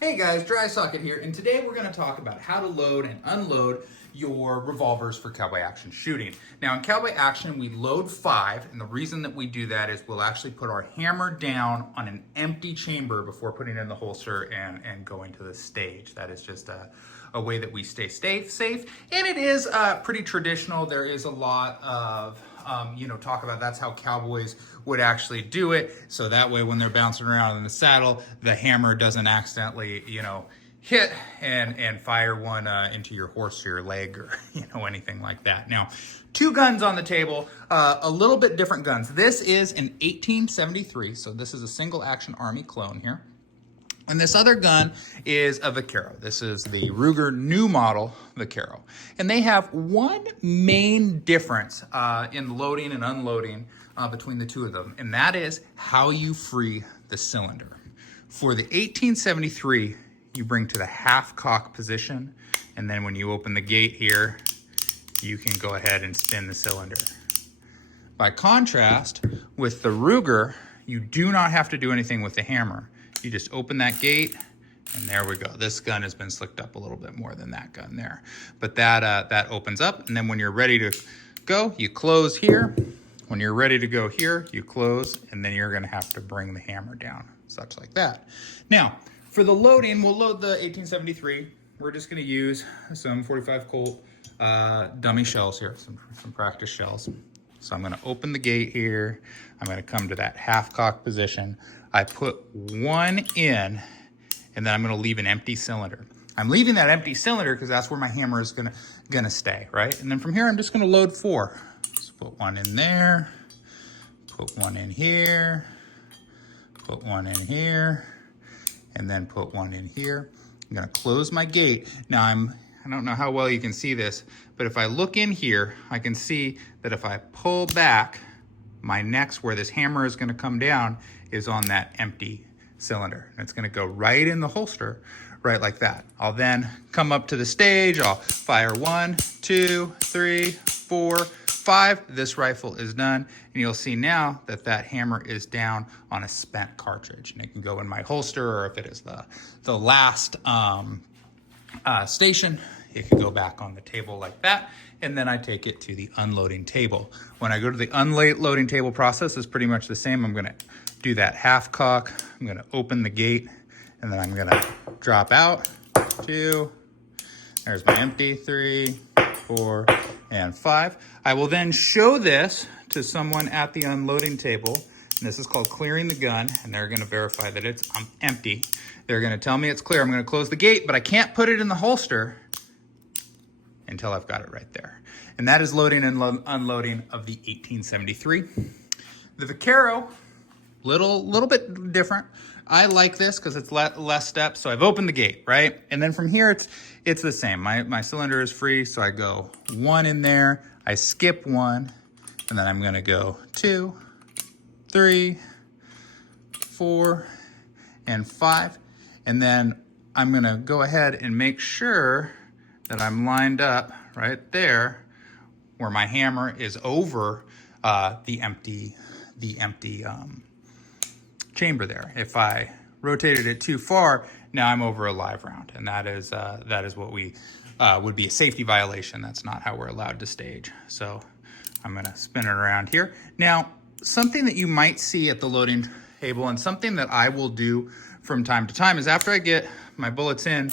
Hey guys, Dry Socket here, and today we're going to talk about how to load and unload your revolvers for Cowboy Action Shooting. Now in Cowboy Action we load 5, and the reason that we do that is we'll actually put our hammer down on an empty chamber before putting it in the holster and going to the stage. That is just a way that we stay safe, and it is pretty traditional. There is a lot of talk about that's how cowboys would actually do it. So that way when they're bouncing around in the saddle, the hammer doesn't accidentally, hit and fire one into your horse or your leg or, anything like that. Now, 2 guns on the table, a little bit different guns. This is an 1873, so this is a Single Action Army clone here. And this other gun is a Vaquero. This is the Ruger new model Vaquero. And they have one main difference in loading and unloading between the 2 of them, and that is how you free the cylinder. For the 1873, you bring to the half cock position, and then when you open the gate here, you can go ahead and spin the cylinder. By contrast, with the Ruger, you do not have to do anything with the hammer. You just open that gate, and there we go. This gun has been slicked up a little bit more than that gun there. But that opens up, and then when you're ready to go, you close here. When you're ready to go here, you close, and then you're gonna have to bring the hammer down, such like that. Now, for the loading, we'll load the 1873. We're just gonna use some 45 Colt dummy shells here, some practice shells. So I'm gonna open the gate here. I'm gonna come to that half cock position. I put 1 in, and then I'm gonna leave an empty cylinder. I'm leaving that empty cylinder because that's where my hammer is gonna stay, right? And then from here, I'm just gonna load 4. So put 1 in there, put 1 in here, put 1 in here, and then put 1 in here. I'm gonna close my gate. Now I don't know how well you can see this, but if I look in here, I can see that if I pull back, my next, where this hammer is gonna come down, is on that empty cylinder. And it's gonna go right in the holster, right like that. I'll then come up to the stage, I'll fire 1, 2, 3, 4, 5. This rifle is done, and you'll see now that that hammer is down on a spent cartridge, and it can go in my holster, or if it is the last station, it can go back on the table like that, and then I take it to the unloading table. When I go to the unloading table process, it's pretty much the same. I'm gonna do that half cock, I'm gonna open the gate, and then I'm gonna drop out 2, there's my empty 3, 4, and 5. I will then show this to someone at the unloading table, and this is called clearing the gun, and they're gonna verify that it's empty. They're gonna tell me it's clear. I'm gonna close the gate, but I can't put it in the holster until I've got it right there. And that is loading and unloading of the 1873. The Vaquero, little bit different. I like this because it's less steps. So I've opened the gate, right? And then from here, it's the same. My cylinder is free, so I go 1 in there, I skip 1, and then I'm gonna go 2, 3, 4, and 5. And then I'm gonna go ahead and make sure that I'm lined up right there where my hammer is over the empty chamber there. If I rotated it too far, now I'm over a live round, and that is what we would be a safety violation. That's not how we're allowed to stage. So I'm gonna spin it around here. Now, something that you might see at the loading table, and something that I will do from time to time, is after I get my bullets in,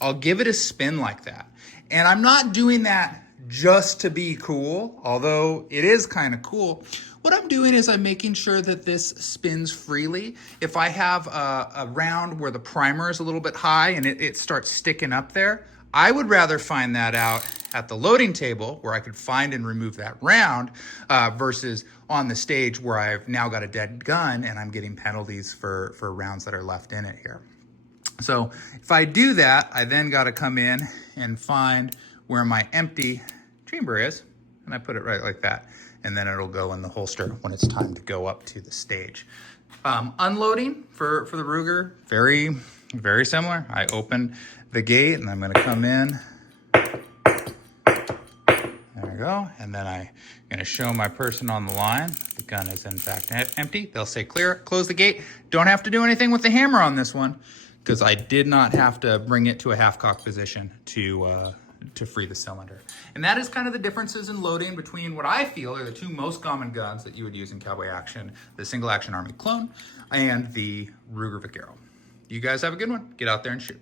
I'll give it a spin like that. And I'm not doing that just to be cool, although it is kind of cool. What I'm doing is I'm making sure that this spins freely. If I have a round where the primer is a little bit high and it starts sticking up there, I would rather find that out at the loading table where I could find and remove that round versus on the stage where I've now got a dead gun and I'm getting penalties for rounds that are left in it here. So if I do that, I then got to come in and find where my empty chamber is, and I put it right like that, and then it'll go in the holster when it's time to go up to the stage. Unloading for the Ruger, very, very similar. I open the gate, and I'm going to come in. There we go. And then I'm going to show my person on the line. The gun is in fact empty. They'll say clear, close the gate. Don't have to do anything with the hammer on this one. because I did not have to bring it to a half-cock position to free the cylinder. And that is kind of the differences in loading between what I feel are the two most common guns that you would use in cowboy action, the Single Action Army clone and the Ruger Vaquero. You guys have a good one. Get out there and shoot.